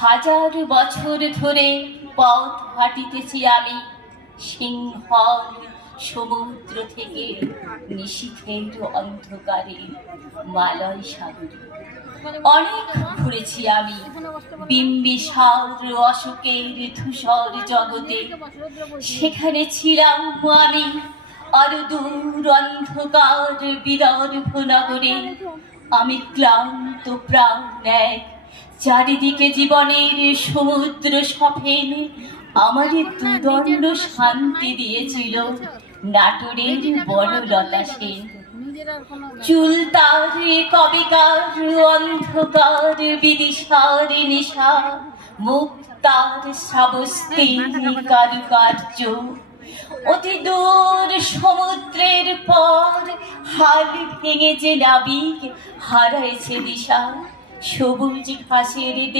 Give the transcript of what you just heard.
হাজার বছর ধরে পথ হাঁটিতেছি আমি সিংহল সমুদ্র থেকে নিশীথের অন্ধকারে মালয় সাগরে। অনেক ঘুরেছি আমি বিম্বিসার অশোকের ধূসর জগতে। সেখানে ছিলাম আমি আরো দূর অন্ধকার বিদর্ভ নগরে। আমি ক্লান্ত প্রাণ এক, চারিদিকে জীবনের সমুদ্র সফেন। আমাদের দুদণ্ড শান্তি দিয়েছিল নাটোরের বনলতা সেন। চুল তারে কবেকার অন্ধকার বিদিশার নেশা, মুখ তার শ্রাবস্তির কারুকার্য। অতি দূর সমুদ্রের পর হাল ভেঙে যে নাবিক হারাইছে দিশা, সবুজ ঘাসের